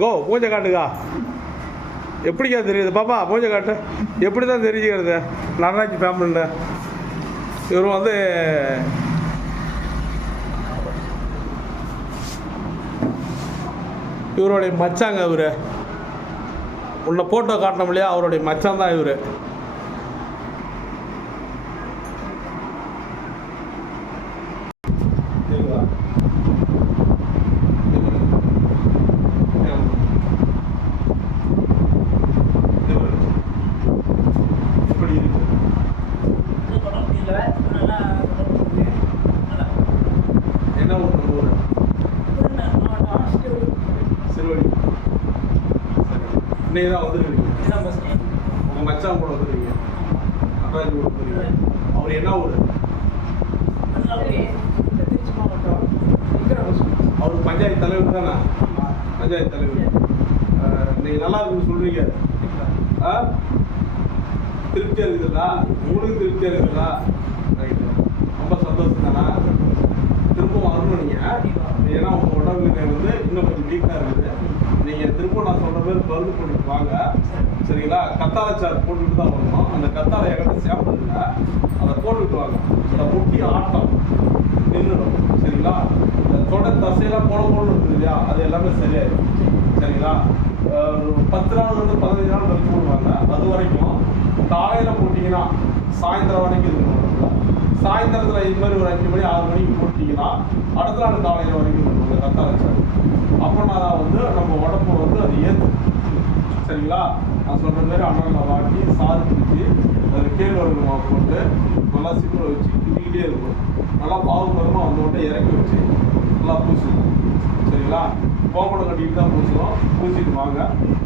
கோ மூஞ்ச காட்டுக்கா. எப்படிக்கா தெரியுது பாப்பா? மூஞ்ச காட்டு. எப்படி தான் தெரிஞ்சுக்கிறது நடராஜ் ஃபேமிலின்னு? இவர் வந்து இவருடைய மச்சாங்க. இவர் உன்னை ஃபோட்டோ காட்டணும் இல்லையா, அவருடைய மச்சான் தான் இவர். என்ன ஊர்? ஊர் சிறுவடி. இன்னைக்கு தான் வந்துருக்கீங்க? உங்கள் மச்சான் கூட வந்துருக்கீங்க? நடராஜ் கூட வந்துருக்கீங்க. அவர் என்ன ஊர்? அவர் பஞ்சாயத்து தலைவர் தானே? பஞ்சாயத்து தலைவர். இன்னைக்கு நல்லா இருக்குன்னு சொல்றீங்க. திருப்தியாக இருக்குதுங்களா? உங்களுக்கு திருப்தியாக இருக்குதுங்களா? ரைட்டு, ரொம்ப சந்தோஷம் தானே? திரும்பவும் வரணும் நீங்கள். ஏன்னா உங்கள் உடம்புல வந்து இன்னும் கொஞ்சம் வீக்காக இருக்குது. நீங்கள் திரும்ப நான் சொல்கிற மாதிரி மருந்து போட்டுட்டு வாங்க, சரிங்களா? கத்தாழை சாறு போட்டுட்டு தான் வரணும். அந்த கத்தாழை எங்கிட்ட சாப்பிடுங்க, அதை போட்டுட்டு வாங்க. அந்த முட்டி ஆட்டம் நின்றுடும், சரிங்களா? இந்த தொடை தசையெல்லாம் போடணும்னு இருக்குது இல்லையா, அது எல்லாமே சரியாயிடும், சரிங்களா? ஒரு 10 நாள்லேருந்து 15 நாள் கழிச்சு போடுவாங்க. அது வரைக்கும் காலையில் போட்டிங்கன்னா சாயந்தரம் வரைக்கும் இருக்கணும். சாயந்தரத்தில் இது மாதிரி ஒரு 5 மணி 6 மணிக்கு போட்டிங்கன்னா அடுத்த நாள் காலையில் வரைக்கும் இருக்கணும் கத்தாழை சாறு. அப்போனா வந்து நம்ம உடம்பு வந்து அது ஏற்றும், சரிங்களா? நான் சொல்கிற மாதிரி அண்ணனில் வாட்டி சாறு பிடிச்சி அது கேழ்வரகு மாவு போட்டு நல்லா சிம்மில் வச்சு கிட்டிக்கிட்டே இருக்கும். நல்லா பாவு பதமாக வந்தோடனே இறக்கி வச்சு நல்லா பூசணும், சரிங்களா? கோமணம் கட்டிட்டு தான் பூசணும். பூசிட்டு வாங்க,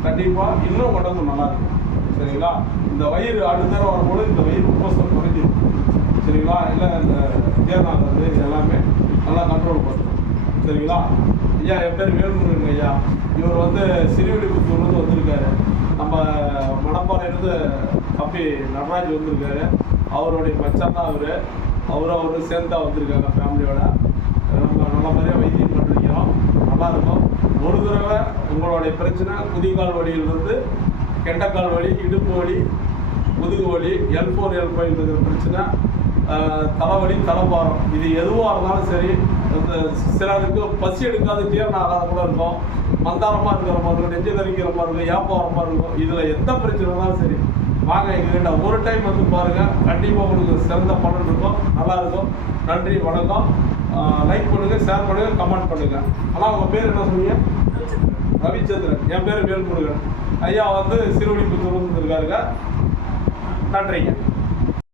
கண்டிப்பாக இன்னும் உடம்பு நல்லாயிருக்கும், சரிங்களா? இந்த வயிறு அடுத்த நேரம் வரும்போது இந்த வயிறு உப்பசம் குறைஞ்சிடும், சரிங்களா? இல்லை இந்த ஜீரணாகிறது இது எல்லாமே நல்லா கண்ட்ரோல் பண்ணுறோம், சரிங்களா? ஐயா, என் பேர் வேல்முருகன் ஐயா. இவர் வந்து சிறுவில்லிபுத்தூர்லேருந்து வந்திருக்காரு. நம்ம மணப்பாறையிலேருந்து தம்பி நடராஜ் வந்திருக்காரு. அவருடைய மச்சான் தான் அவரும் சேர்ந்து தான் வந்திருக்காங்க ஃபேமிலியோட. நம்ம நல்ல மாதிரியாக வைத்தியம் பண்ணிக்கிறோம், நல்லாயிருக்கும். ஒரு தடவை உங்களுடைய பிரச்சனை குதிகால் வலியிலிருந்து கெண்டைக்கால் வலி, இடுப்பு வலி, முதுகு வலி, L4 L5 இருக்கிற பிரச்சனை, தலைவலி, தலைபாரம், இது எதுவாக இருந்தாலும் சரி. இந்த சிலருக்கு பசி எடுக்காத ஜீரணம் ஆகாத கூட இருக்கும், மந்தாரமாக இருக்கிற மாதிரி இருக்கும், நெஞ்சு கறிக்கிற மாதிரி இருக்கும், ஏப்பம் வர மாதிரி இருக்கும். இதில் எந்த பிரச்சனை இருந்தாலும் சரி வாங்க எங்ககிட்ட ஒரு டைம் வந்து பாருங்கள். கண்டிப்பாக உங்களுக்கு சிறந்த பலன் இருக்கும், நல்லாயிருக்கும். நன்றி, வணக்கம். லைக் பண்ணுங்கள், ஷேர் பண்ணுங்கள், கமெண்ட் பண்ணுங்கள். ஆனால் உங்கள் பேர் என்ன சொன்னீங்க? ரவிச்சந்திரன். என் பேர் வேல்முருகன் ஐயா. வந்து சிறுவில்லிபுத்தூர் இருக்காருங்க. நன்றிங்க.